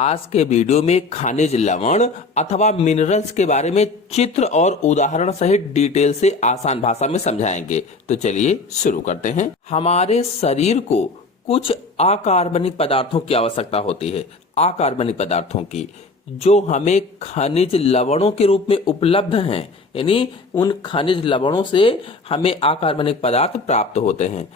आज के वीडियो में खनिज लवण अथवा मिनरल्स के बारे में चित्र और उदाहरण सहित डिटेल से आसान भाषा में समझाएंगे। तो चलिए शुरू करते हैं। हमारे शरीर को कुछ अकार्बनिक पदार्थों की आवश्यकता होती है, अकार्बनिक पदार्थों की, जो हमें खनिज लवणों के रूप में उपलब्ध हैं। यानी उन खनिज लवणों से हमें अकार्बनिक पदार्थ प्राप्त होते हैं।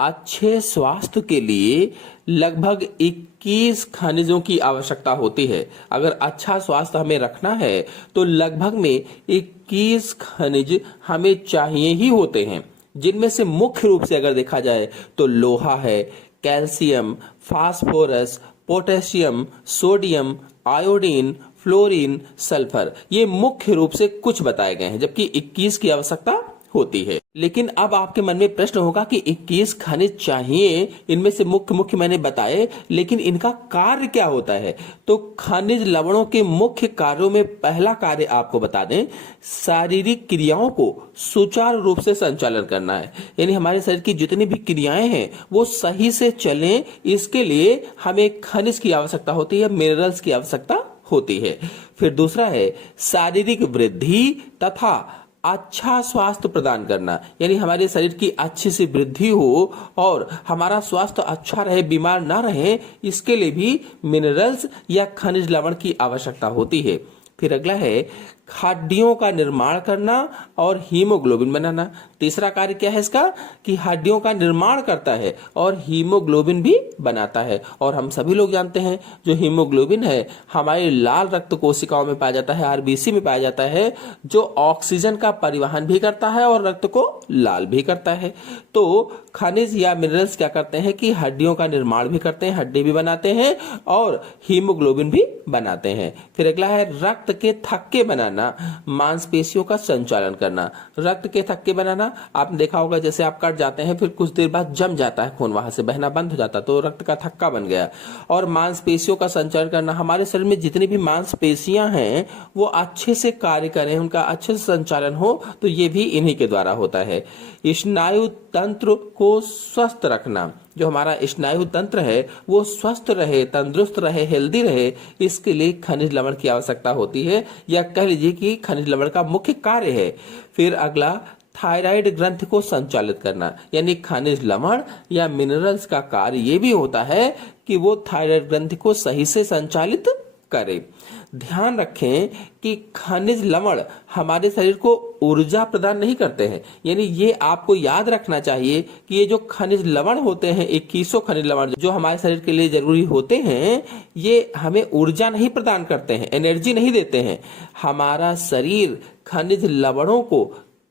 अच्छे स्वास्थ्य के लिए लगभग 21 खनिजों की आवश्यकता होती है। अगर अच्छा स्वास्थ्य हमें रखना है तो लगभग में 21 खनिज हमें चाहिए ही होते हैं, जिनमें से मुख्य रूप से अगर देखा जाए तो लोहा है, calcium, phosphorus, potassium, sodium, iodine, fluorine, sulphur, ये मुख्य रूप से कुछ बताए गए हैं, जबकि 21 की आवश्यकता होती है। लेकिन अब आपके मन में प्रश्न होगा कि 21 खनिज चाहिए, इनमें से मुख्य मैंने बताए, लेकिन इनका कार्य क्या होता है? तो खनिज लवणों के मुख्य कार्यों में पहला कार्य आपको बता दें, शारीरिक क्रियाओं को सुचारू रूप से संचालन करना है। यानी हमारे शरीर की जितनी भी क्रियाएं हैं वो सही से चलें, इसके लिए हमें खनिज की आवश्यकता होती है, मिनरल्स की आवश्यकता होती है। फिर दूसरा है शारीरिक वृद्धि तथा अच्छा स्वास्थ्य प्रदान करना। यानी हमारे शरीर की अच्छी सी वृद्धि हो और हमारा स्वास्थ्य अच्छा रहे, बीमार ना रहे, इसके लिए भी मिनरल्स या खनिज लवण की आवश्यकता होती है। फिर अगला है हड्डियों का निर्माण करना और हीमोग्लोबिन बनाना। तीसरा कार्य क्या है इसका कि हड्डियों का निर्माण करता है और हीमोग्लोबिन भी बनाता है। और हम सभी लोग जानते हैं जो हीमोग्लोबिन है हमारी लाल रक्त कोशिकाओं में पाया जाता है, आरबीसी में पाया जाता है, जो ऑक्सीजन का परिवहन भी करता है और रक्त को लाल भी करता है। तो खनिज या मिनरल्स क्या करते हैं कि हड्डियों का निर्माण भी करते हैं, हड्डी भी बनाते हैं और हीमोग्लोबिन भी बनाते हैं। फिर अगला है रक्त के थक्के बनाना, मांसपेशियों का संचालन करना। रक्त के थक्के बनाना आपने देखा होगा, जैसे आप कट जाते हैं फिर कुछ देर बाद जम जाता है खून, वहां से बहना बंद हो जाता, तो रक्त का थक्का बन गया। और मांसपेशियों का संचालन करना, हमारे शरीर में जितनी भी मांसपेशियां हैं वो अच्छे से कार्य करें, उनका अच्छे से संचालन हो, तो ये भी इन्हीं के द्वारा होता है। स्नायु तंत्र को स्वस्थ रखना, जो हमारा स्नायु तंत्र है वो स्वस्थ रहे, तंदुरुस्त रहे, हेल्दी रहे, इसके लिए खनिज लवण की आवश्यकता होती है, या कह लीजिए कि खनिज लवण का मुख्य कार्य है। फिर अगला थायराइड ग्रंथि को संचालित करना, यानी खनिज लवण या मिनरल्स का कार्य ये भी होता है कि वो थायराइड ग्रंथि को सही से संचालित करे। ध्यान रखें कि खनिज लवण हमारे शरीर को ऊर्जा प्रदान नहीं करते हैं। यानी ये आपको याद रखना चाहिए कि ये जो खनिज लवण होते हैं, 21 खनिज लवण जो हमारे शरीर के लिए जरूरी होते हैं, ये हमें ऊर्जा नहीं प्रदान करते हैं, एनर्जी नहीं देते हैं। हमारा शरीर खनिज लवणों को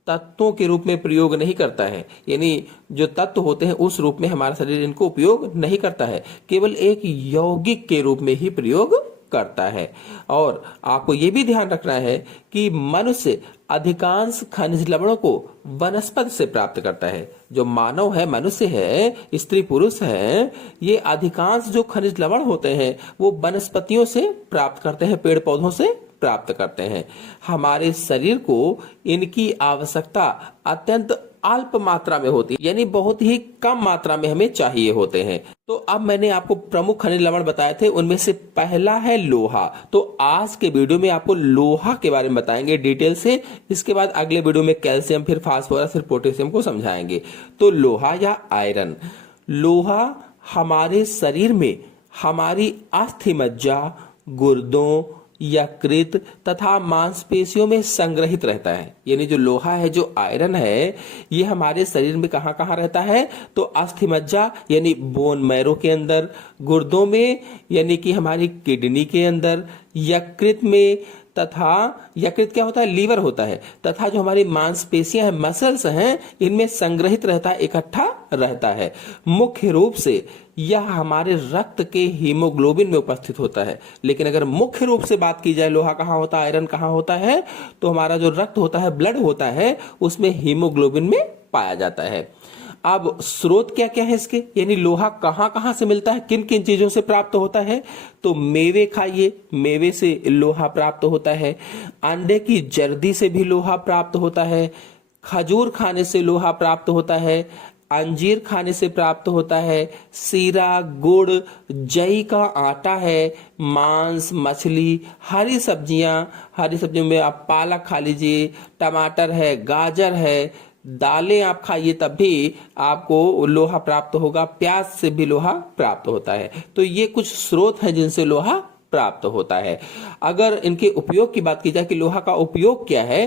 तत्वों के रूप में प्रयोग नहीं करता है, यानी जो तत्व होते हैं उस रूप में हमारा शरीर इनको उपयोग नहीं करता है, केवल एक यौगिक के रूप में ही प्रयोग करता है। और आपको यह भी ध्यान रखना है कि मनुष्य अधिकांश खनिज लवणों को वनस्पति से प्राप्त करता है। जो मानव है, मनुष्य है, स्त्री पुरुष है, ये अधिकांश जो खनिज लवण होते हैं वो वनस्पतियों से प्राप्त करते हैं, पेड़ पौधों से प्राप्त करते हैं। हमारे शरीर को इनकी आवश्यकता अत्यंत अल्प मात्रा में होती है, यानी बहुत ही कम मात्रा में हमें चाहिए होते हैं। तो अब मैंने आपको प्रमुख खनिज लवण बताए थे, उनमें से पहला है लोहा। तो आज के वीडियो में आपको लोहा के बारे में बताएंगे डिटेल से, इसके बाद अगले वीडियो में कैल्शियम, फिर फास्फोरस, फिर पोटेशियम को समझाएंगे। तो लोहा या आयरन, लोहा हमारे शरीर में हमारी अस्थि मज्जा, गुर्दों, यकृत तथा मांसपेशियों में संग्रहित रहता है। यानी जो लोहा है, जो आयरन है, ये हमारे शरीर में कहाँ कहाँ रहता है? तो अस्थि मज्जा यानी बोन मैरो के अंदर, गुर्दों में यानी कि हमारी किडनी के अंदर, यकृत में, तथा यकृत क्या होता है? लीवर होता है, तथा जो हमारी मांसपेशियां हैं, मसल्स हैं, इनमें संग्रहित रहता है, इकट्ठा रहता है। मुख्य रूप से यह हमारे रक्त के हीमोग्लोबिन में उपस्थित होता है। लेकिन अगर मुख्य रूप से बात की जाए लोहा कहाँ होता है, आयरन कहाँ होता है, तो हमारा जो रक्त होता है, ब्लड होता है, उसमें हीमोग्लोबिन में पाया जाता है। अब स्रोत क्या क्या है इसके, यानी लोहा कहाँ कहाँ से मिलता है, किन किन चीजों से प्राप्त होता है? तो मेवे खाइए, मेवे से लोहा प्राप्त होता है। अंडे की जर्दी से भी लोहा प्राप्त होता है। खजूर खाने से लोहा प्राप्त होता है। अंजीर खाने से प्राप्त होता है, सीरा, गुड़, जई का आटा है, मांस, मछली, हरी सब्जियों में आप पालक खा लीजिए, टमाटर है, गाजर है, दालें आप खाइए तब भी आपको लोहा प्राप्त होगा, प्याज से भी लोहा प्राप्त होता है। तो ये कुछ स्रोत हैं जिनसे लोहा प्राप्त होता है। अगर इनके उपयोग की बात की जाए कि लोहा का उपयोग क्या है,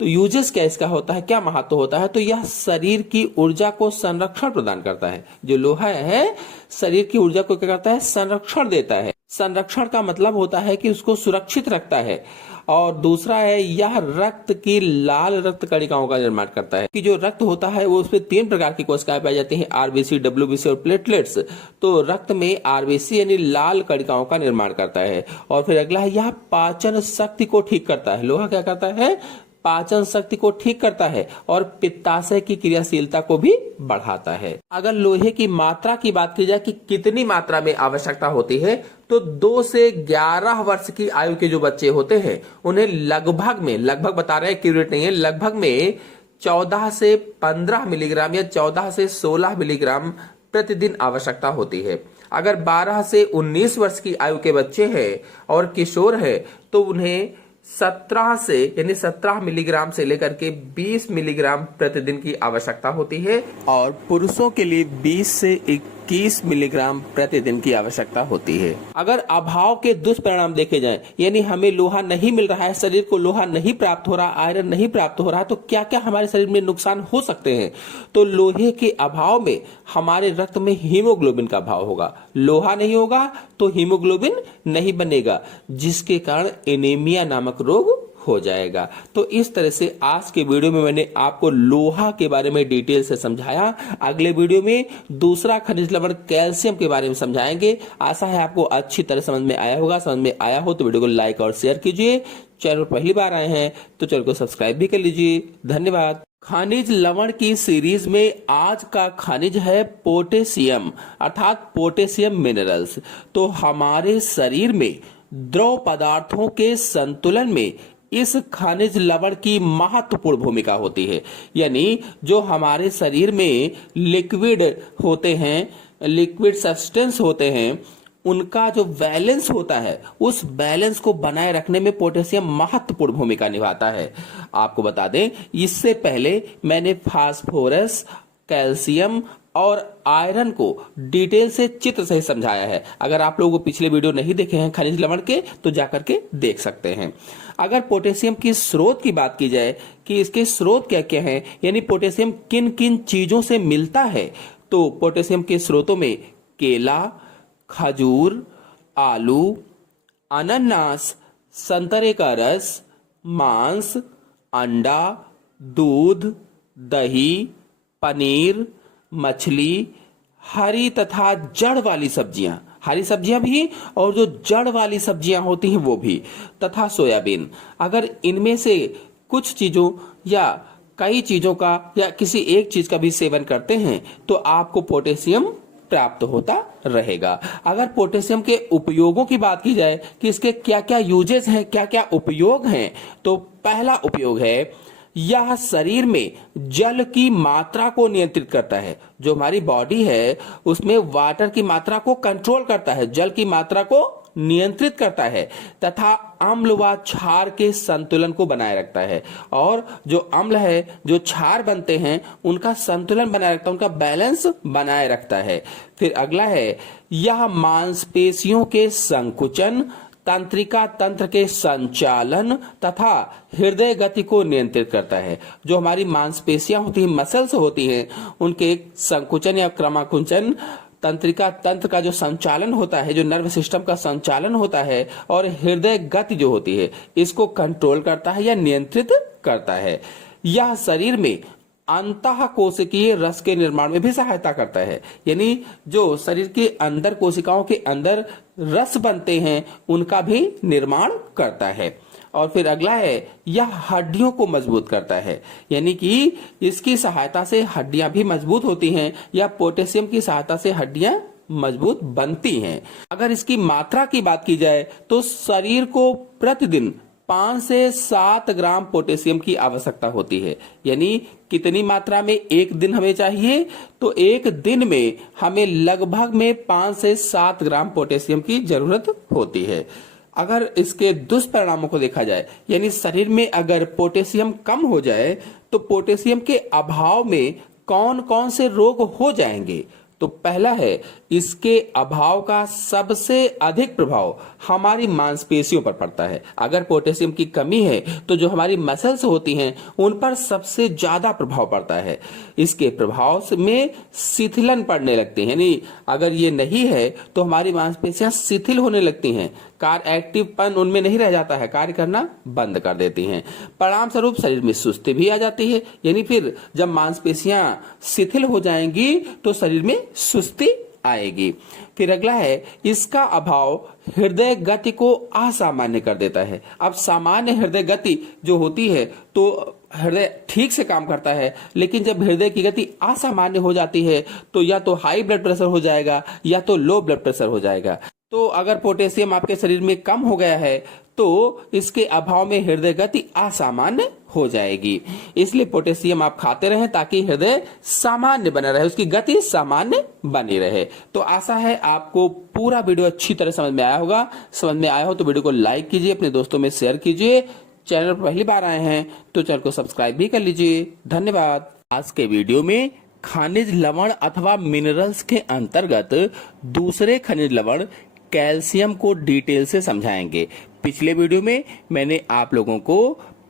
तो यूजेस क्या इसका होता है, क्या महत्व होता है, तो यह शरीर की ऊर्जा को संरक्षण प्रदान करता है। जो लोहा है शरीर की ऊर्जा को क्या करता है, संरक्षण देता है। संरक्षण का मतलब होता है कि उसको सुरक्षित रखता है। और दूसरा है यह रक्त की लाल रक्त कणिकाओं का निर्माण करता है। कि जो रक्त होता है वो उसमें 3 प्रकार की कोशिकाएं पाई जाती हैं, आरबीसी, डब्ल्यूबीसी और प्लेटलेट्स। तो रक्त में आरबीसी यानी लाल कणिकाओं का निर्माण करता है। और फिर अगला है यह पाचन शक्ति को ठीक करता है। लोहा क्या करता है, पाचन शक्ति को ठीक करता है और पित्ताशय की क्रियाशीलता को भी बढ़ाता है। अगर लोहे की मात्रा की बात की जाए कि कितनी मात्रा में आवश्यकता होती है, तो 2 से 11 वर्ष की आयु के जो बच्चे होते हैं उन्हें लगभग बता रहे हैं, एक्यूरेट नहीं है, लगभग में 14 से 15 मिलीग्राम या 14 से 16 मिलीग्राम प्रतिदिन आवश्यकता होती है। अगर 12 से 19 वर्ष की आयु के बच्चे हैं और किशोर है तो उन्हें 17 मिलीग्राम से लेकर के 20 मिलीग्राम प्रतिदिन की आवश्यकता होती है और पुरुषों के लिए 20 से 21 मिलीग्राम प्रतिदिन की आवश्यकता होती है। अगर अभाव के दुष्परिणाम देखे जाएं, यानी हमें लोहा नहीं मिल रहा है, शरीर को लोहा नहीं प्राप्त हो रहा, आयरन नहीं प्राप्त हो रहा, तो क्या क्या हमारे शरीर में नुकसान हो सकते हैं। तो लोहे के अभाव में हमारे रक्त में हीमोग्लोबिन का अभाव होगा। लोहा नहीं होगा तो हीमोग्लोबिन नहीं बनेगा, जिसके कारण एनीमिया नामक रोग हो जाएगा। तो इस तरह से आज के वीडियो में मैंने आपको लोहा के बारे में डिटेल से समझाया। अगले वीडियो में दूसरा खनिज लवण कैल्शियम के बारे में समझाएंगे। आशा है आपको अच्छी तरह समझ में आया होगा। समझ में आया हो तो वीडियो को लाइक और शेयर कीजिए। चैनल पहली बार आए हैं तो चैनल को सब्सक्राइब भी कर लीजिए। धन्यवाद। खनिज लवण की सीरीज में आज का खनिज है पोटेशियम, अर्थात पोटेशियम मिनरल्स। तो हमारे शरीर में द्रव पदार्थों के संतुलन में इस खनिज लवण की महत्वपूर्ण भूमिका होती है। यानी जो हमारे शरीर में लिक्विड होते हैं, लिक्विड सब्सटेंस होते हैं, उनका जो बैलेंस होता है उस बैलेंस को बनाए रखने में पोटेशियम महत्वपूर्ण भूमिका निभाता है। आपको बता दें, इससे पहले मैंने फास्फोरस, कैल्शियम और आयरन को डिटेल से चित्र सहित समझाया है। अगर आप लोगों को पिछले वीडियो नहीं देखे हैं खनिज लवण के तो जाकर के देख सकते हैं। अगर पोटेशियम की स्रोत की बात की जाए कि इसके स्रोत क्या क्या हैं, यानी पोटेशियम किन किन चीजों से मिलता है, तो पोटेशियम के स्रोतों में केला, खजूर, आलू, अनानास, संतरे का रस, मांस, अंडा, दूध, दही, पनीर, मछली, हरी तथा जड़ वाली सब्जियां, हरी सब्जियां भी और जो जड़ वाली सब्जियां होती हैं वो भी, तथा सोयाबीन। अगर इनमें से कुछ चीजों या कई चीजों का या किसी एक चीज का भी सेवन करते हैं तो आपको पोटेशियम प्राप्त होता रहेगा। अगर पोटेशियम के उपयोगों की बात की जाए कि इसके क्या क्या यूजेस हैं, क्या क्या उपयोग हैं, तो पहला उपयोग है यह शरीर में जल की मात्रा को नियंत्रित करता है। जो हमारी बॉडी है उसमें वाटर की मात्रा को कंट्रोल करता है, जल की मात्रा को नियंत्रित करता है तथा अम्ल व क्षार के संतुलन को बनाए रखता है। और जो अम्ल है, जो क्षार बनते हैं, उनका संतुलन बनाए रखता है, उनका बैलेंस बनाए रखता है। फिर अगला है यह मांसपेशियों के संकुचन, तंत्रिका तंत्र के संचालन तथा हृदय गति को नियंत्रित करता है। जो हमारी मांसपेशियां होती हैं, मसल्स होती हैं, उनके संकुचन या क्रमाकुंचन, तंत्रिका तंत्र का जो संचालन होता है, जो नर्व सिस्टम का संचालन होता है, और हृदय गति जो होती है, इसको कंट्रोल करता है या नियंत्रित करता है। यह शरीर में अंतः कोशिकीय रस के निर्माण में भी सहायता करता है। यानी जो शरीर के अंदर कोशिकाओं के अंदर रस बनते हैं उनका भी निर्माण करता है। और फिर अगला है यह हड्डियों को मजबूत करता है, यानी कि इसकी सहायता से हड्डियां भी मजबूत होती हैं या पोटेशियम की सहायता से हड्डियां मजबूत बनती हैं। अगर इसकी मात्रा की बात की जाए तो शरीर को प्रतिदिन 5 से 7 ग्राम पोटेशियम की आवश्यकता होती है। यानी कितनी मात्रा में एक दिन हमें चाहिए, तो एक दिन में हमें लगभग में 5 से 7 ग्राम पोटेशियम की जरूरत होती है। अगर इसके दुष्परिणामों को देखा जाए, यानी शरीर में अगर पोटेशियम कम हो जाए तो पोटेशियम के अभाव में कौन कौन से रोग हो जाएंगे। तो पहला है, इसके अभाव का सबसे अधिक प्रभाव हमारी मांसपेशियों पर पड़ता है। अगर पोटेशियम की कमी है तो जो हमारी मसल्स होती हैं उन पर सबसे ज्यादा प्रभाव पड़ता है। इसके प्रभाव में शिथिलन पड़ने लगते हैं, यानी अगर ये नहीं है तो हमारी मांसपेशियां शिथिल होने लगती हैं, कार्य एक्टिवपन उनमें नहीं रह जाता है, कार्य करना बंद कर देती हैं। परिणाम स्वरूप शरीर में सुस्ती भी आ जाती है, यानी फिर जब मांसपेशियां शिथिल हो जाएंगी तो शरीर में सुस्ती आएगी। फिर अगला है, इसका अभाव हृदय गति को असामान्य कर देता है। अब सामान्य हृदय गति जो होती है तो हृदय ठीक से काम करता है, लेकिन जब हृदय की गति असामान्य हो जाती है तो या तो हाई ब्लड प्रेशर हो जाएगा या तो लो ब्लड प्रेशर हो जाएगा। तो अगर पोटेशियम आपके शरीर में कम हो गया है तो इसके अभाव में हृदय गति असामान्य हो जाएगी। इसलिए पोटेशियम आप खाते रहें ताकि हृदय सामान्य बना रहे, उसकी गति सामान्य बनी रहे। तो आशा है आपको पूरा वीडियो अच्छी तरह समझ में आया होगा। समझ में आया हो तो वीडियो को लाइक कीजिए, अपने दोस्तों में शेयर कीजिए। चैनल पर पहली बार आए हैं तो चैनल को सब्सक्राइब भी कर लीजिए। धन्यवाद। आज के वीडियो में खनिज लवण अथवा मिनरल्स के अंतर्गत दूसरे खनिज लवण कैल्शियम को डिटेल से समझाएंगे। पिछले वीडियो में मैंने आप लोगों को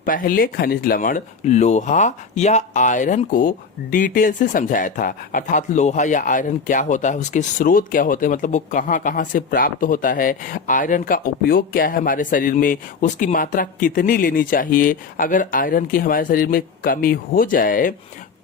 पहले खनिज लवण लोहा या आयरन को डिटेल से समझाया था, अर्थात लोहा या आयरन क्या होता है, उसके स्रोत क्या होते हैं, मतलब वो कहाँ कहाँ से प्राप्त होता है, आयरन का उपयोग क्या है हमारे शरीर में, उसकी मात्रा कितनी लेनी चाहिए, अगर आयरन की हमारे शरीर में कमी हो जाए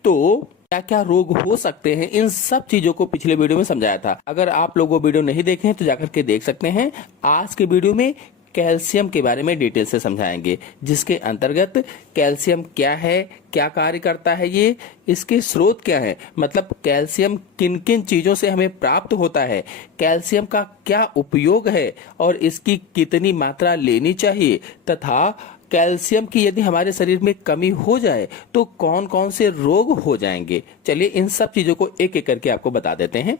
तो क्या क्या रोग हो सकते हैं, इन सब चीजों को पिछले वीडियो में समझाया था। अगर आप लोग वो वीडियो नहीं देखे हैं तो जाकर के देख सकते हैं। आज के वीडियो में कैल्शियम के बारे में डिटेल से समझाएंगे, जिसके अंतर्गत कैल्शियम क्या है, क्या कार्य करता है, ये इसके स्रोत क्या है, मतलब कैल्शियम किन किन चीजों से हमें प्राप्त होता है, कैल्शियम का क्या उपयोग है और इसकी कितनी मात्रा लेनी चाहिए, तथा कैल्शियम की यदि हमारे शरीर में कमी हो जाए तो कौन कौन से रोग हो जाएंगे। चलिए इन सब चीजों को एक एक करके आपको बता देते हैं।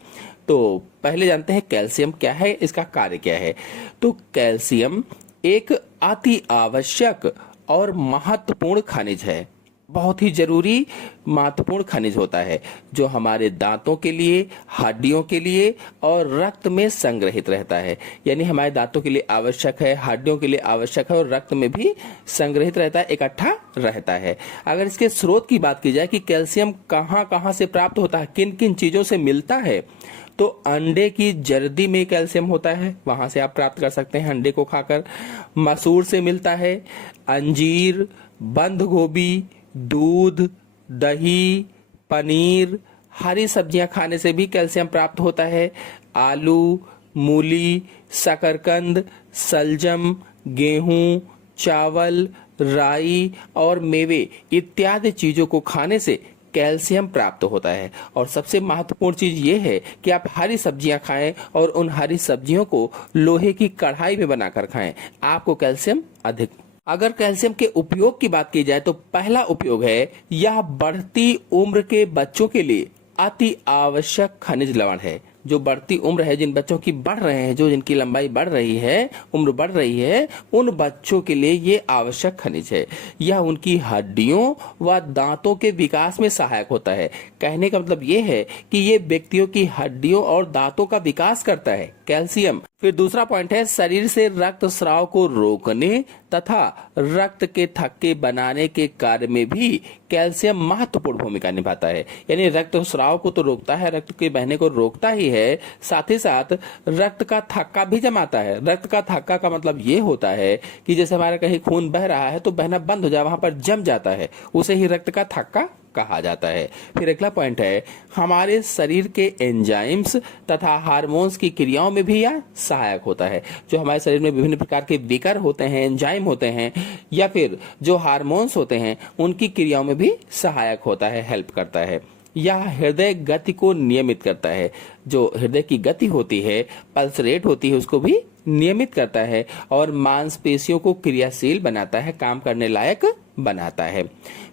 तो पहले जानते हैं कैल्शियम क्या है, इसका कार्य क्या है। तो कैल्शियम एक अति आवश्यक और महत्वपूर्ण खनिज है, बहुत ही जरूरी महत्वपूर्ण खनिज होता है, जो हमारे दांतों के लिए, हड्डियों के लिए और रक्त में संग्रहित रहता है। यानी हमारे दांतों के लिए आवश्यक है, हड्डियों के लिए आवश्यक है और रक्त में भी संग्रहित रहता है, इकट्ठा रहता है। अगर इसके स्रोत की बात की जाए कि कैल्शियम कहाँ कहाँ से प्राप्त होता है, किन किन चीजों से मिलता है, तो अंडे की जर्दी में कैल्शियम होता है, वहां से आप प्राप्त कर सकते हैं अंडे को खाकर। मसूर से मिलता है, अंजीर, बंद गोभी, दूध, दही, पनीर, हरी सब्जियां खाने से भी कैल्शियम प्राप्त होता है। आलू, मूली, शकरकंद, सलजम, गेहूं, चावल, राई और मेवे इत्यादि चीजों को खाने से कैल्शियम प्राप्त होता है। और सबसे महत्वपूर्ण चीज ये है कि आप हरी सब्जियां खाएं और उन हरी सब्जियों को लोहे की कढ़ाई में बनाकर खाएं, आपको कैल्शियम अधिक। अगर कैल्शियम के उपयोग की बात की जाए तो पहला उपयोग है, यह बढ़ती उम्र के बच्चों के लिए अति आवश्यक खनिज लवण है। जो बढ़ती उम्र है, जिन बच्चों की बढ़ रहे हैं, जो जिनकी लंबाई बढ़ रही है, उम्र बढ़ रही है, उन बच्चों के लिए ये आवश्यक खनिज है। यह उनकी हड्डियों व दांतों के विकास में सहायक होता है। कहने का मतलब ये है कि ये व्यक्तियों की हड्डियों और दांतों का विकास करता है कैल्शियम। फिर दूसरा पॉइंट है, शरीर से रक्त स्राव को रोकने तथा रक्त के थक्के बनाने के कार्य में भी कैल्शियम महत्वपूर्ण भूमिका निभाता है। यानी रक्त स्राव को तो रोकता है, रक्त के बहने को रोकता ही है, साथ ही साथ रक्त का थक्का भी जमाता है। रक्त का थक्का का मतलब ये होता है कि जैसे हमारा कहीं खून बह रहा है तो बहना बंद हो जाए, वहां पर जम जाता है, उसे ही रक्त का थक्का कहा जाता है। फिर अगला पॉइंट है, हमारे शरीर के एंजाइम्स तथा हार्मोन्स की क्रियाओं में भी यह सहायक होता है। जो हमारे शरीर में विभिन्न प्रकार के विकर होते हैं, एंजाइम होते हैं, या फिर जो हार्मोन्स होते हैं, उनकी क्रियाओं में भी सहायक होता है, हेल्प करता है। यह हृदय गति को नियमित करता है। जो हृदय की गति होती है, पल्स रेट होती है, उसको भी नियमित करता है और मांसपेशियों को क्रियाशील बनाता है, काम करने लायक बनाता है।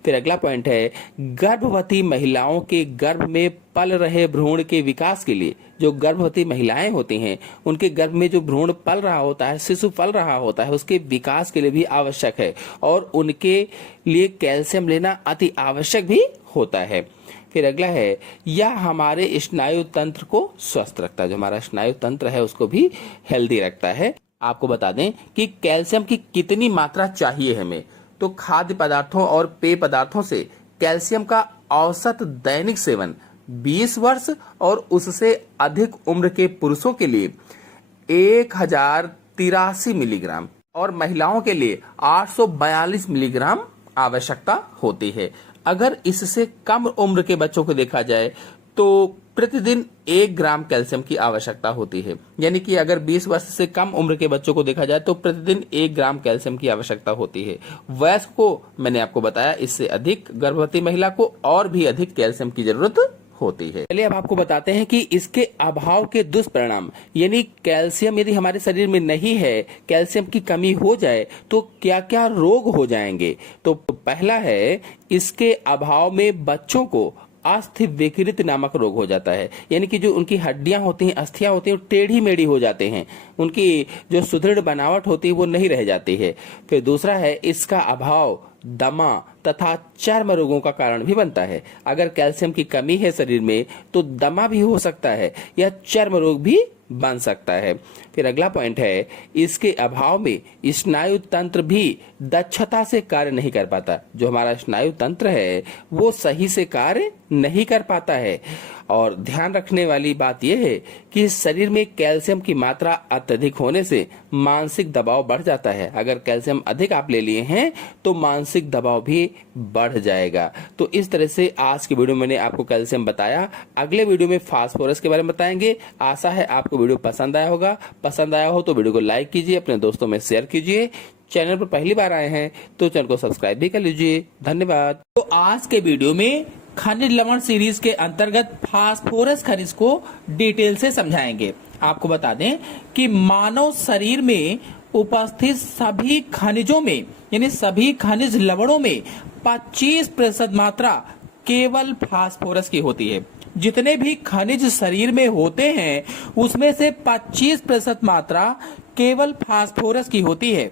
फिर अगला पॉइंट है, गर्भवती महिलाओं के गर्भ में पल रहे भ्रूण के विकास के लिए, जो गर्भवती महिलाएं होती हैं उनके गर्भ में जो भ्रूण पल रहा होता है, शिशु पल रहा होता है, उसके विकास के लिए भी आवश्यक है और उनके लिए कैल्शियम लेना अति आवश्यक भी होता है। फिर अगला है, यह हमारे स्नायु तंत्र को स्वस्थ रखता है, जो हमारा स्नायु तंत्र है उसको भी हेल्दी रखता है। आपको बता दें कि कैल्शियम की कितनी मात्रा चाहिए हमें, तो खाद्य पदार्थों और पेय पदार्थों से कैल्शियम का औसत दैनिक सेवन 20 वर्ष और उससे अधिक उम्र के पुरुषों के लिए 1083 मिलीग्राम और महिलाओं के लिए 842 मिलीग्राम आवश्यकता होती है। अगर इससे कम उम्र के बच्चों को देखा जाए तो प्रतिदिन 1 ग्राम कैल्शियम की आवश्यकता होती है। यानी कि अगर 20 वर्ष से कम उम्र के बच्चों को देखा जाए तो प्रतिदिन 1 ग्राम कैल्शियम की आवश्यकता होती है। वयस्क को मैंने आपको बताया इससे अधिक, गर्भवती महिला को और भी अधिक कैल्शियम की जरूरत होती है। चलिए अब आपको बताते हैं कि इसके अभाव के दुष्परिणाम, यानी कैल्शियम यदि हमारे शरीर में नहीं है, कैल्शियम की कमी हो जाए तो क्या क्या रोग हो जाएंगे। तो पहला है, इसके अभाव में बच्चों को अस्थि विकृत नामक रोग हो जाता है। यानी कि जो उनकी हड्डियां होती हैं, अस्थियां होती हैं, वो टेढ़ी मेढ़ी हो जाते हैं, उनकी जो सुदृढ़ बनावट होती है वो नहीं रह जाती है। फिर दूसरा है, इसका अभाव दमा तथा चर्म रोगों का कारण भी बनता है। अगर कैल्शियम की कमी है शरीर में तो दमा भी हो सकता है या चर्म रोग भी बन सकता है। फिर अगला पॉइंट है, इसके अभाव में स्नायु तंत्र भी दक्षता से कार्य नहीं कर पाता। जो हमारा स्नायु तंत्र है वो सही से कार्य नहीं कर पाता है। और ध्यान रखने वाली बात यह है कि शरीर में कैल्शियम की मात्रा अत्यधिक होने से मानसिक दबाव बढ़ जाता है। अगर कैल्शियम अधिक आप ले लिए हैं तो मानसिक दबाव भी बढ़ जाएगा। तो इस तरह से आज की वीडियो में मैंने आपको कैल्शियम बताया। अगले वीडियो में फास्फोरस के बारे में बताएंगे। आशा है आपको वीडियो पसंद आया होगा। पसंद आया हो तो वीडियो को लाइक कीजिए, अपने दोस्तों में शेयर कीजिए। चैनल पर पहली बार आए हैं तो चैनल को सब्सक्राइब भी कर लीजिए। धन्यवाद। तो आज के वीडियो में खनिज लवण सीरीज के अंतर्गत फास्फोरस खनिज को डिटेल से समझाएंगे। आपको बता दें कि मानव शरीर में उपस्थित सभी खनिजों में, यानी सभी खनिज लवणों में 25% मात्रा केवल फास्फोरस की होती है। जितने भी खनिज शरीर में होते हैं उसमें से 25% मात्रा केवल फास्फोरस की होती है।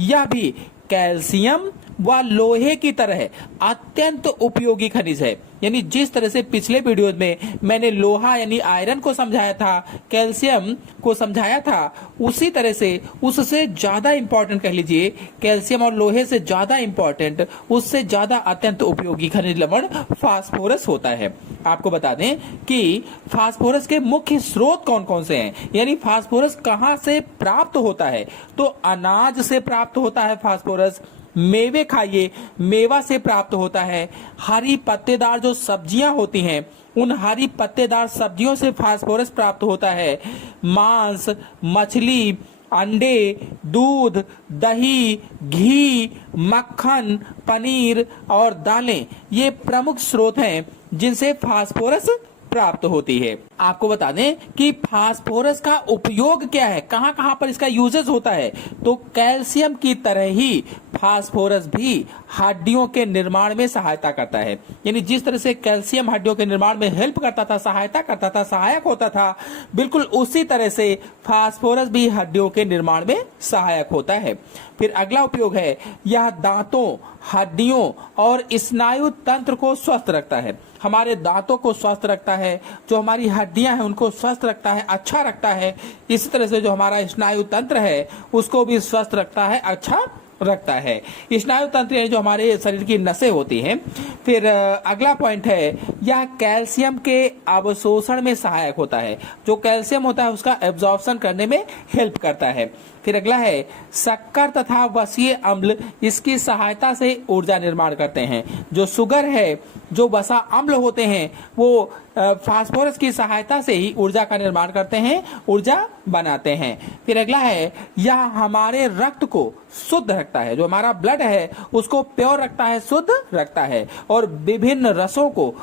यह भी कैल्शियम व लोहे की तरह अत्यंत उपयोगी खनिज है। यानी जिस तरह से पिछले वीडियो में मैंने लोहा यानी आयरन को समझाया था, कैल्शियम को समझाया था, उसी तरह से उससे ज्यादा इंपॉर्टेंट कह लीजिए, कैल्शियम और लोहे से ज्यादा इंपॉर्टेंट, उससे ज्यादा अत्यंत उपयोगी खनिज लवण फास्फोरस होता है। आपको बता दें कि फास्फोरस के मुख्य स्रोत कौन कौन से हैं, यानी फास्फोरस कहां से प्राप्त होता है। तो अनाज से प्राप्त होता है फास्फोरस, मेवे खाइए, मेवा से प्राप्त होता है। हरी पत्तेदार जो सब्जियां होती हैं उन हरी पत्तेदार सब्जियों से फास्फोरस प्राप्त होता है। मांस, मछली, अंडे, दूध, दही, घी, मक्खन, पनीर और दालें ये प्रमुख स्रोत हैं जिनसे फास्फोरस प्राप्त होती है। आपको बता दें कि फास्फोरस का उपयोग क्या है, कहां कहां पर इसका यूजेस होता है। तो कैल्शियम की तरह ही फास्फोरस भी हड्डियों के निर्माण में सहायता करता है। यानी जिस तरह से कैल्शियम हड्डियों के निर्माण में हेल्प करता था, सहायता करता था, सहायक होता था, बिल्कुल उसी तरह से फास्फोरस भी हड्डियों के निर्माण में सहायक होता है। फिर अगला उपयोग है, यह दांतों, हड्डियों और स्नायु तंत्र को स्वस्थ रखता है। हमारे दांतों को स्वस्थ रखता है, जो हमारी हड्डियां हैं उनको स्वस्थ रखता है, अच्छा रखता है। इसी तरह से जो हमारा स्नायु तंत्र है उसको भी स्वस्थ रखता है, अच्छा रखता है। स्नायु तंत्र जो हमारे शरीर की नसें होती हैं। फिर अगला पॉइंट है, यह कैल्शियम के अवशोषण में सहायक होता है। जो कैल्शियम होता है उसका एब्जॉर्प्शन करने में हेल्प करता है। फिर अगला है, शक्कर तथा वसीय अम्ल इसकी सहायता से ऊर्जा निर्माण करते हैं। जो शुगर है, जो वसा अम्ल होते हैं वो फास्फोरस की सहायता से ही ऊर्जा का निर्माण करते हैं, ऊर्जा बनाते हैं। फिर अगला है, यह हमारे रक्त को शुद्ध रखता है। जो हमारा ब्लड है उसको प्योर रखता है, शुद्ध रखता है और विभिन्न रसों को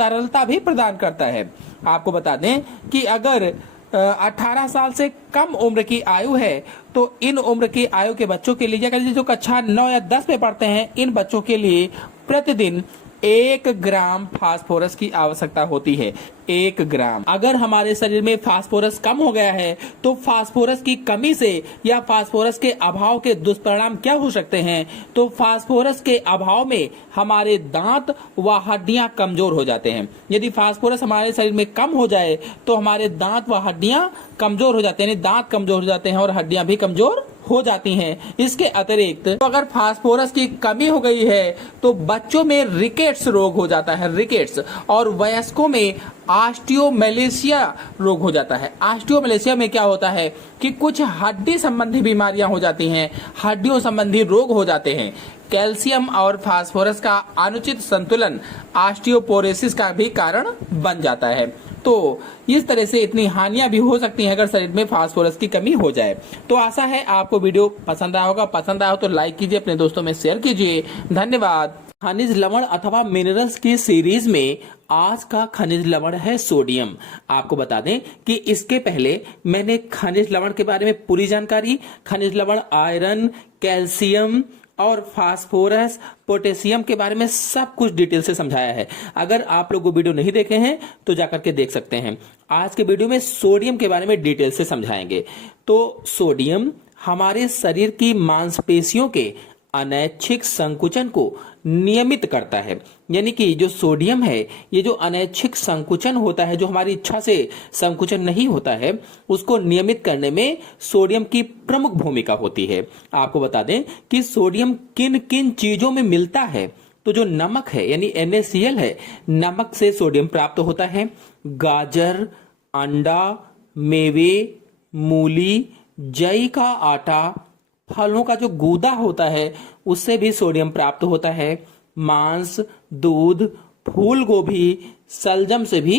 तरलता भी प्रदान करता है। आपको बता दें कि अगर 18 साल से कम उम्र की आयु है तो इन उम्र की आयु के बच्चों के लिए, अगर जो कक्षा 9 या 10 में पढ़ते हैं, इन बच्चों के लिए प्रतिदिन 1 ग्राम फास्फोरस की आवश्यकता होती है। 1 ग्राम। अगर हमारे शरीर में फास्फोरस कम हो गया है तो फास्फोरस की कमी से या फास्फोरस के अभाव के दुष्परिणाम क्या हो सकते हैं? तो फास्फोरस के अभाव में हमारे दांत व हड्डियां कमजोर हो जाते हैं। यदि फास्फोरस हमारे शरीर में कम हो जाए तो हमारे दांत व हड्डियां कमजोर हो जाते हैं, यानी दांत कमजोर हो जाते हैं और हड्डियां भी कमजोर हो जाती हैं। इसके अतिरिक्त तो अगर फास्फोरस की कमी हो गई है तो बच्चों में रिकेट्स रोग हो जाता है, रिकेट्स, और वयस्कों में ऑस्टियोमेलेशिया रोग हो जाता है। ऑस्टियोमेलेशिया में क्या होता है कि कुछ हड्डी संबंधी बीमारियां हो जाती हैं, हड्डियों संबंधी रोग हो जाते हैं। कैल्शियम और फास्फोरस का अनुचित संतुलन ऑस्टियोपोरोसिस का भी कारण बन जाता है। तो इस तरह से इतनी हानियां भी हो सकती हैं अगर शरीर में फास्फोरस की कमी हो जाए। तो आशा है आपको वीडियो पसंद आया होगा। पसंद आया हो तो लाइक कीजिए, अपने दोस्तों में शेयर कीजिए। धन्यवाद। खनिज लवण अथवा मिनरल्स की सीरीज में आज का खनिज लवण है सोडियम। आपको बता दें कि इसके पहले मैंने खनिज लवण के बारे में पूरी जानकारी, खनिज लवण आयरन, कैल्शियम और फास्फोरस, पोटेशियम के बारे में सब कुछ डिटेल से समझाया है। अगर आप लोग वो वीडियो नहीं देखे हैं तो जाकर के देख सकते हैं। आज के वीडियो में सोडियम के बारे में डिटेल से समझाएंगे। तो सोडियम हमारे शरीर की मांसपेशियों के अनैच्छिक संकुचन को नियमित करता है। यानी कि जो सोडियम है, ये जो अनैच्छिक संकुचन होता है, जो हमारी इच्छा से संकुचन नहीं होता है, उसको नियमित करने में सोडियम की प्रमुख भूमिका होती है। आपको बता दें कि सोडियम किन किन चीजों में मिलता है। तो जो नमक है यानी NaCl है, नमक से सोडियम प्राप्त होता है। गाजर, अंडा, मेवे, मूली, जई का आटा, फलों का जो गूदा होता है उससे भी सोडियम प्राप्त होता है। मांस, दूध, फूल गोभी, सलजम से भी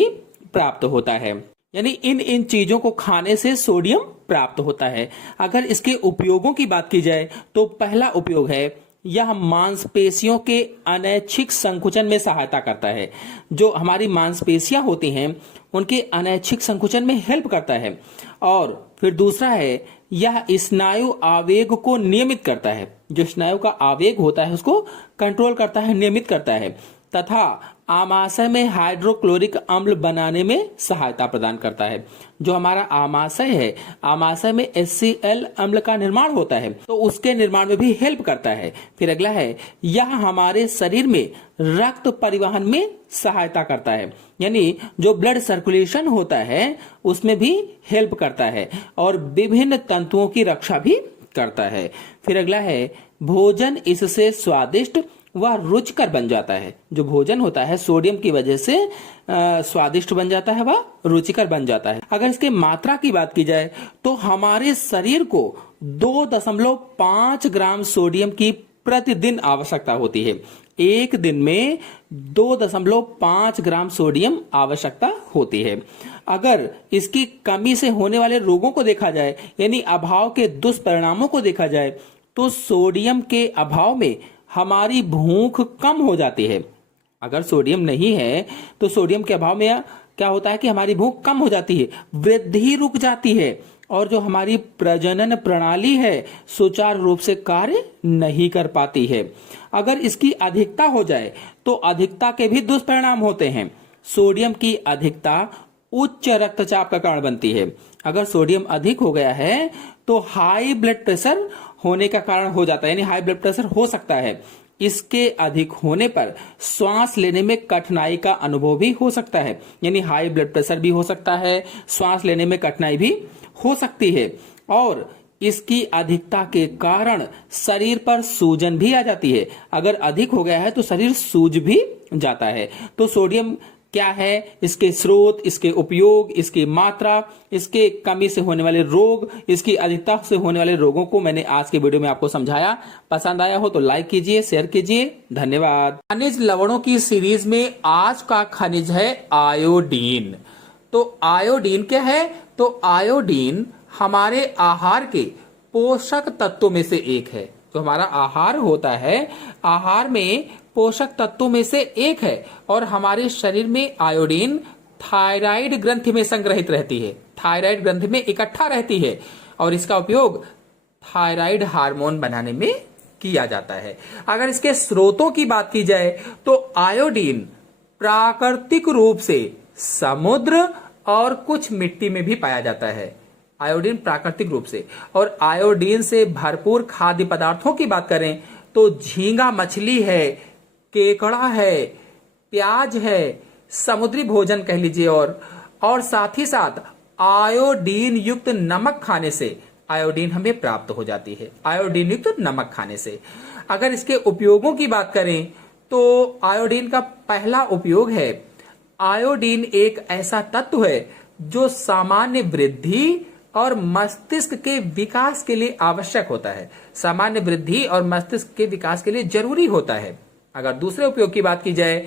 प्राप्त होता है। यानी इन चीजों को खाने से सोडियम प्राप्त होता है। अगर इसके उपयोगों की बात की जाए तो पहला उपयोग है, यह मांसपेशियों के अनैच्छिक संकुचन में सहायता करता है। जो हमारी मांसपेशियां होती हैं उनके अनैच्छिक संकुचन में हेल्प करता है। और फिर दूसरा है, यह स्नायु आवेग को नियमित करता है। जो स्नायु का आवेग होता है उसको कंट्रोल करता है, नियमित करता है, तथा आमाशय में हाइड्रोक्लोरिक अम्ल बनाने में सहायता प्रदान करता है। जो हमारा आमाशय है, आमाशय में HCl अम्ल का निर्माण होता है तो उसके निर्माण में भी हेल्प करता है। फिर अगला है, यह हमारे शरीर में रक्त परिवहन में सहायता करता है। यानी जो ब्लड सर्कुलेशन होता है उसमें भी हेल्प करता है और विभिन्न तंतुओं की रक्षा भी करता है। फिर अगला है, भोजन इससे स्वादिष्ट वह रुचिकर बन जाता है। जो भोजन होता है सोडियम की वजह से स्वादिष्ट बन जाता है, वह रुचिकर बन जाता है। अगर इसके मात्रा की बात की जाए तो हमारे शरीर को 2.5 ग्राम सोडियम की प्रतिदिन आवश्यकता होती है। एक दिन में 2.5 ग्राम सोडियम आवश्यकता होती है। अगर इसकी कमी से होने वाले रोगों को देखा जाए, यानी अभाव के दुष्परिणामों को देखा जाए, तो सोडियम के अभाव में हमारी भूख कम हो जाती है। अगर सोडियम नहीं है तो सोडियम के अभाव में क्या होता है कि हमारी भूख कम हो जाती है, वृद्धि रुक जाती है और जो हमारी प्रजनन प्रणाली है सुचारू रूप से कार्य नहीं कर पाती है। अगर इसकी अधिकता हो जाए तो अधिकता के भी दुष्परिणाम होते हैं। सोडियम की अधिकता उच्च रक्तचाप का कारण बनती है। अगर सोडियम अधिक हो गया है तो हाई ब्लड प्रेशर होने का कारण हो जाता है, यानी हाई ब्लड प्रेशर हो सकता है। इसके अधिक होने पर श्वास लेने में कठिनाई का अनुभव भी हो सकता है, यानी हाई ब्लड प्रेशर भी हो सकता है, श्वास लेने में कठिनाई भी हो सकती है। और इसकी अधिकता के कारण शरीर पर सूजन भी आ जाती है। अगर अधिक हो गया है तो शरीर सूज भी जाता है। तो सोडियम क्या है, इसके स्रोत, इसके उपयोग, इसकी मात्रा, इसके कमी से होने वाले रोग, इसकी अधिकता से होने वाले रोगों को मैंने आज के वीडियो में आपको समझाया। पसंद आया हो तो लाइक कीजिए, शेयर कीजिए। धन्यवाद। खनिज लवणों की सीरीज में आज का खनिज है आयोडीन। तो आयोडीन क्या है? तो आयोडीन हमारे आहार के पोषक तत्वों में से एक है। जो हमारा आहार होता है, आहार में पोषक तत्वों में से एक है और हमारे शरीर में आयोडीन थायराइड ग्रंथि में संग्रहित रहती है, थायराइड ग्रंथि में इकट्ठा रहती है और इसका उपयोग थायराइड हार्मोन बनाने में किया जाता है। अगर इसके स्रोतों की बात की जाए तो आयोडीन प्राकृतिक रूप से समुद्र और कुछ मिट्टी में भी पाया जाता है, आयोडीन प्राकृतिक रूप से। और आयोडीन से भरपूर खाद्य पदार्थों की बात करें तो झींगा मछली है, केकड़ा है, प्याज है, समुद्री भोजन कह लीजिए, और साथ ही साथ आयोडीन युक्त नमक खाने से आयोडीन हमें प्राप्त हो जाती है, आयोडीन युक्त नमक खाने से। अगर इसके उपयोगों की बात करें तो आयोडीन का पहला उपयोग है, आयोडीन एक ऐसा तत्व है जो सामान्य वृद्धि और मस्तिष्क के विकास के लिए आवश्यक होता है, सामान्य वृद्धि और मस्तिष्क के विकास के लिए जरूरी होता है। अगर दूसरे उपयोग की बात की जाए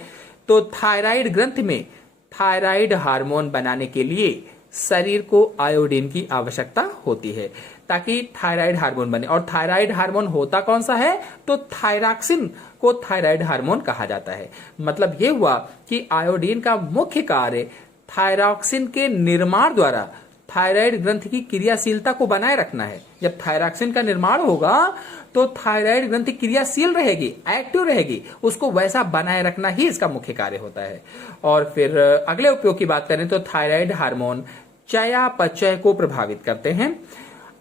तो थायराइड ग्रंथि में थायराइड हार्मोन बनाने के लिए शरीर को आयोडीन की आवश्यकता होती है ताकि थायराइड हार्मोन बने। और थायराइड हार्मोन होता कौन सा है तो थायरॉक्सिन को थायराइड हार्मोन कहा जाता है। मतलब यह हुआ कि आयोडीन का मुख्य कार्य थायरॉक्सिन के निर्माण द्वारा थायराइड ग्रंथि की क्रियाशीलता को बनाए रखना है। जब थायरॉक्सिन का निर्माण होगा तो थायराइड ग्रंथि क्रियाशील रहेगी, एक्टिव रहेगी, उसको वैसा बनाए रखना ही इसका मुख्य कार्य होता है। और फिर अगले उपयोग की बात करें तो थायराइड हार्मोन चयापचय को प्रभावित करते हैं।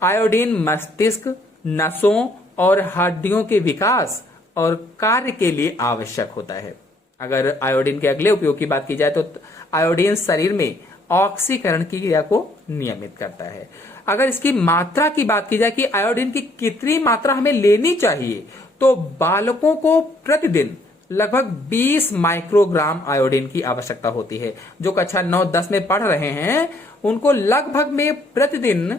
आयोडीन मस्तिष्क, नसों और हड्डियों के विकास और कार्य के लिए आवश्यक होता है। अगर आयोडीन के अगले उपयोग की बात की जाए तो आयोडीन शरीर में ऑक्सीकरण की क्रिया को नियमित करता है। अगर इसकी मात्रा की बात की जाए कि आयोडीन की कितनी मात्रा हमें लेनी चाहिए तो बालकों को प्रतिदिन लगभग 20 माइक्रोग्राम आयोडीन की आवश्यकता होती है। जो कक्षा 9-10 में पढ़ रहे हैं उनको लगभग में प्रतिदिन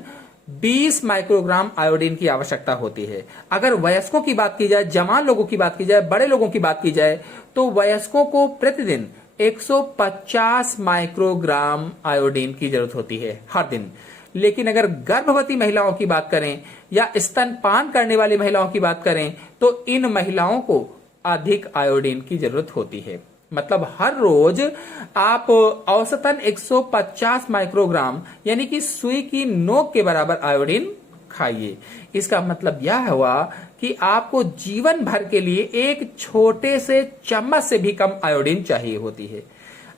20 माइक्रोग्राम आयोडीन की आवश्यकता होती है। अगर वयस्कों की बात की जाए, जवान लोगों की बात की जाए, बड़े लोगों की बात की जाए तो वयस्कों को प्रतिदिन 150 माइक्रोग्राम आयोडीन की जरूरत होती है हर दिन। लेकिन अगर गर्भवती महिलाओं की बात करें या स्तनपान करने वाली महिलाओं की बात करें तो इन महिलाओं को अधिक आयोडीन की जरूरत होती है। मतलब हर रोज आप औसतन 150 माइक्रोग्राम यानी कि सुई की नोक के बराबर आयोडीन खाइए। इसका मतलब यह हुआ कि आपको जीवन भर के लिए एक छोटे से चम्मच से भी कम आयोडीन चाहिए होती है।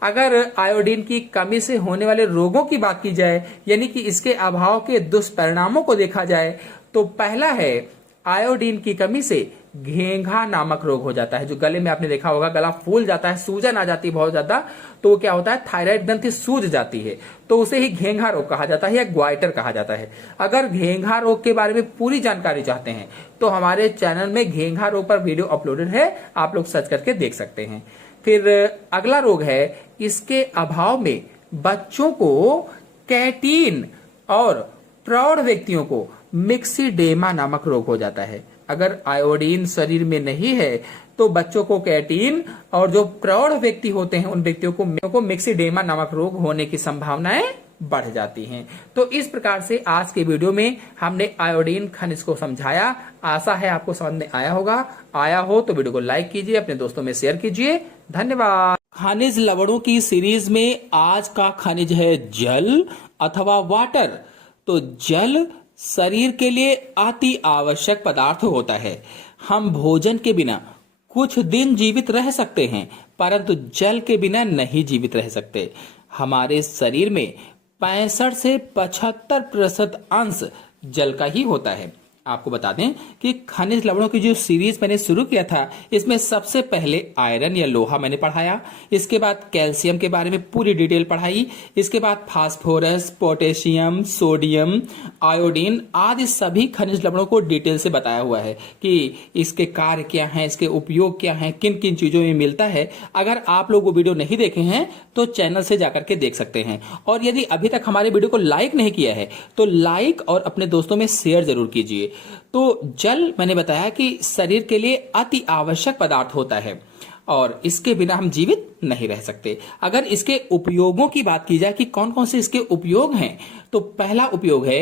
अगर आयोडीन की कमी से होने वाले रोगों की बात की जाए यानी कि इसके अभाव के दुष्परिणामों को देखा जाए तो पहला है आयोडीन की कमी से घेंघा नामक रोग हो जाता है। जो गले में आपने देखा होगा गला फूल जाता है, सूजन आ जाती है बहुत ज्यादा, तो क्या होता है थायराइड ग्रंथि सूज जाती है तो उसे ही घेंघा रोग कहा जाता है या ग्वाइटर कहा जाता है। अगर घेंघा रोग के बारे में पूरी जानकारी चाहते हैं तो हमारे चैनल में घेंघा रोग पर वीडियो अपलोडेड है, आप लोग सर्च करके देख सकते हैं। फिर अगला रोग है इसके अभाव में बच्चों को कैटीन और प्रौढ़ व्यक्तियों को मिक्सीडेमा नामक रोग हो जाता है। अगर आयोडीन शरीर में नहीं है तो बच्चों को कैटीन और जो प्रौढ़ व्यक्ति होते हैं उन व्यक्तियों को मिक्सीडेमा नामक रोग होने की संभावनाएं बढ़ जाती हैं। तो इस प्रकार से आज के वीडियो में हमने आयोडीन खनिज को समझाया। आशा है आपको समझ में आया होगा। आया हो तो वीडियो को लाइक कीजिए, अपने दोस्तों में शेयर कीजिए। धन्यवाद। खनिज लवणों की सीरीज में आज का खनिज है जल अथवा वाटर। तो जल शरीर के लिए अति आवश्यक पदार्थ होता है। हम भोजन के बिना कुछ दिन जीवित रह सकते हैं परंतु जल के बिना नहीं जीवित रह सकते। हमारे शरीर में 65 से 75% अंश जल का ही होता है। आपको बता दें कि खनिज लवणों की जो सीरीज मैंने शुरू किया था इसमें सबसे पहले आयरन या लोहा मैंने पढ़ाया, इसके बाद कैल्शियम के बारे में पूरी डिटेल पढ़ाई, इसके बाद फास्फोरस, पोटेशियम, सोडियम, आयोडीन आदि सभी खनिज लवणों को डिटेल से बताया हुआ है कि इसके कार्य क्या हैं, इसके उपयोग क्या हैं, किन किन चीजों में मिलता है। अगर आप लोग वो वीडियो नहीं देखे हैं तो चैनल से जाकर के देख सकते हैं। और यदि अभी तक हमारे वीडियो को लाइक नहीं किया है तो लाइक और अपने दोस्तों में शेयर जरूर कीजिए। तो जल मैंने बताया कि शरीर के लिए अति आवश्यक पदार्थ होता है और इसके बिना हम जीवित नहीं रह सकते। अगर इसके उपयोगों की बात की जाए कि कौन कौन से इसके उपयोग हैं तो पहला उपयोग है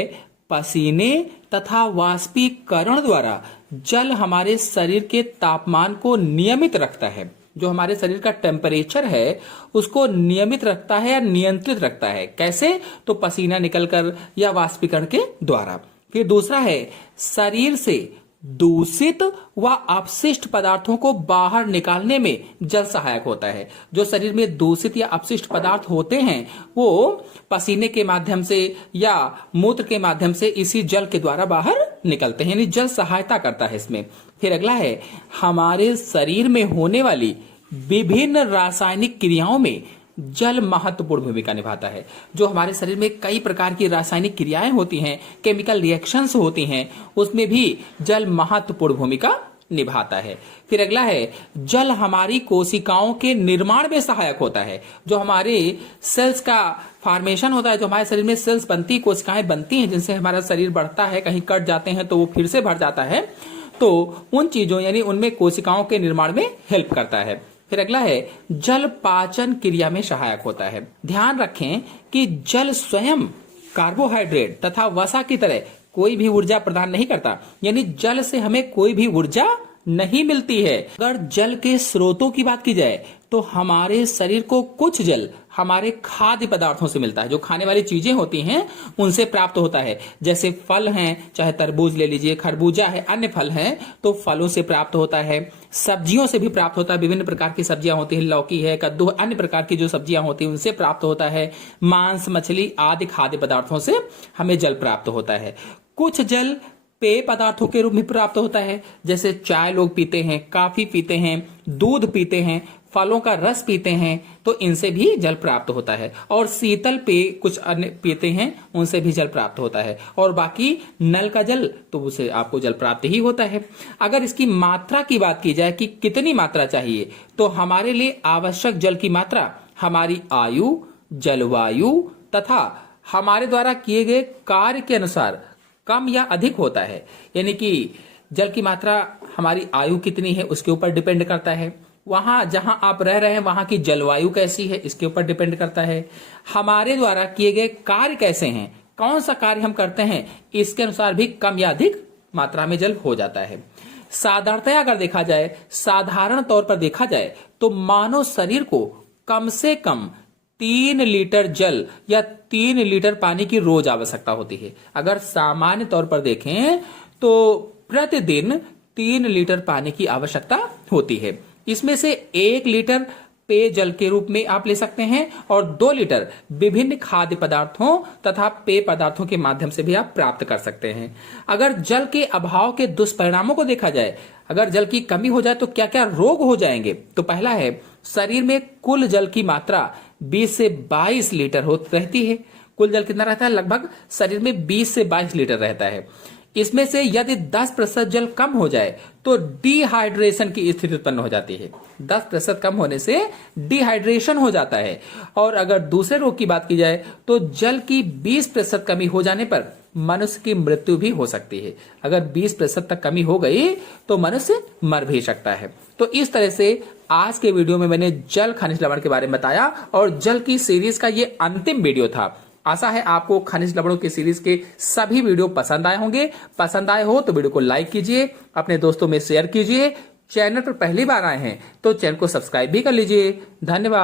पसीने तथा वाष्पीकरण द्वारा जल हमारे शरीर के तापमान को नियमित रखता है। जो हमारे शरीर का टेम्परेचर है उसको नियमित रखता है या नियंत्रित रखता है। कैसे? तो पसीना निकलकर या वाष्पीकरण के द्वारा। फिर दूसरा है, शरीर से दूषित व अपशिष्ट पदार्थों को बाहर निकालने में जल सहायक होता है। जो शरीर में दूषित या अपशिष्ट पदार्थ होते हैं वो पसीने के माध्यम से या मूत्र के माध्यम से इसी जल के द्वारा बाहर निकलते हैं, यानी जल सहायता करता है इसमें। फिर अगला है, हमारे शरीर में होने वाली विभिन्न रासायनिक क्रियाओं में जल महत्वपूर्ण भूमिका निभाता है। जो हमारे शरीर में कई प्रकार की रासायनिक क्रियाएं होती हैं, केमिकल रिएक्शंस होती हैं, उसमें भी जल महत्वपूर्ण भूमिका निभाता है। फिर अगला है, जल हमारी कोशिकाओं के निर्माण में सहायक होता है। जो हमारे सेल्स का फॉर्मेशन होता है, जो हमारे शरीर में सेल्स बनती, कोशिकाएं बनती हैं जिनसे हमारा शरीर बढ़ता है, कहीं कट जाते हैं तो वो फिर से भर जाता है, तो उन चीजों यानी उनमें कोशिकाओं के निर्माण में हेल्प करता है। फिर अगला है, जल पाचन क्रिया में सहायक होता है। ध्यान रखें कि जल स्वयं कार्बोहाइड्रेट तथा वसा की तरह कोई भी ऊर्जा प्रदान नहीं करता, यानी जल से हमें कोई भी ऊर्जा नहीं मिलती है। अगर जल के स्रोतों की बात की जाए तो हमारे शरीर को कुछ जल हमारे खाद्य पदार्थों से मिलता है। जो खाने वाली चीजें होती हैं उनसे प्राप्त होता है, जैसे फल हैं, चाहे तरबूज ले लीजिए, खरबूजा है, अन्य फल हैं तो फलों से प्राप्त होता है। सब्जियों से भी प्राप्त होता है, विभिन्न प्रकार की सब्जियां होती हैं, लौकी है, कद्दू, अन्य प्रकार की जो सब्जियां होती हैं उनसे प्राप्त होता है। मांस, मछली आदि खाद्य पदार्थों से हमें जल प्राप्त होता है। कुछ जल पेय पदार्थों के रूप में प्राप्त होता है, जैसे चाय लोग पीते हैं, काफी पीते हैं, दूध पीते हैं, फलों का रस पीते हैं, तो इनसे भी जल प्राप्त होता है। और शीतल पेय कुछ अन्य पीते हैं, उनसे भी जल प्राप्त होता है। और बाकी नल का जल तो उसे आपको जल प्राप्त ही होता है। अगर इसकी मात्रा की बात की जाए कि कितनी मात्रा चाहिए, तो हमारे लिए आवश्यक जल की मात्रा हमारी आयु, जलवायु तथा हमारे द्वारा किए गए कार्य के अनुसार कम या अधिक होता है। यानी कि जल की मात्रा हमारी आयु कितनी है उसके ऊपर डिपेंड करता है। वहां जहां आप रह रहे हैं वहां की जलवायु कैसी है इसके ऊपर डिपेंड करता है। हमारे द्वारा किए गए कार्य कैसे हैं, कौन सा कार्य हम करते हैं, इसके अनुसार भी कम या अधिक मात्रा में जल हो जाता है। साधारणतया अगर देखा जाए, साधारण तौर पर देखा जाए तो मानव शरीर को कम से कम 3 लीटर जल या 3 लीटर पानी की रोज आवश्यकता होती है। अगर सामान्य तौर पर देखें तो प्रतिदिन 3 लीटर पानी की आवश्यकता होती है। इसमें से 1 लीटर पेय जल के रूप में आप ले सकते हैं और 2 लीटर विभिन्न खाद्य पदार्थों तथा पेय पदार्थों के माध्यम से भी आप प्राप्त कर सकते हैं। अगर जल के अभाव के दुष्परिणामों को देखा जाए, अगर जल की कमी हो जाए तो क्या क्या रोग हो जाएंगे, तो पहला है, शरीर में कुल जल की मात्रा 20 से 22 लीटर रहती है। कुल जल कितना रहता है? लगभग शरीर में 20 से 22 लीटर रहता है। इसमें से यदि 10% जल कम हो जाए तो डिहाइड्रेशन की स्थिति उत्पन्न हो जाती है। 10% कम होने से डिहाइड्रेशन हो जाता है। और अगर दूसरे रोग की बात की जाए तो जल की 20% कमी हो जाने पर मनुष्य की मृत्यु भी हो सकती है। अगर 20% तक कमी हो गई तो मनुष्य मर भी सकता है। तो इस तरह से आज के वीडियो में मैंने जल खनिज लवण के बारे में बताया और जल की सीरीज का ये अंतिम वीडियो था। आशा है आपको खनिज लवणों की सीरीज के सभी वीडियो पसंद आए होंगे। पसंद आए हो तो वीडियो को लाइक कीजिए, अपने दोस्तों में शेयर कीजिए। चैनल पर पहली बार आए हैं तो चैनल को सब्सक्राइब भी कर लीजिए। धन्यवाद।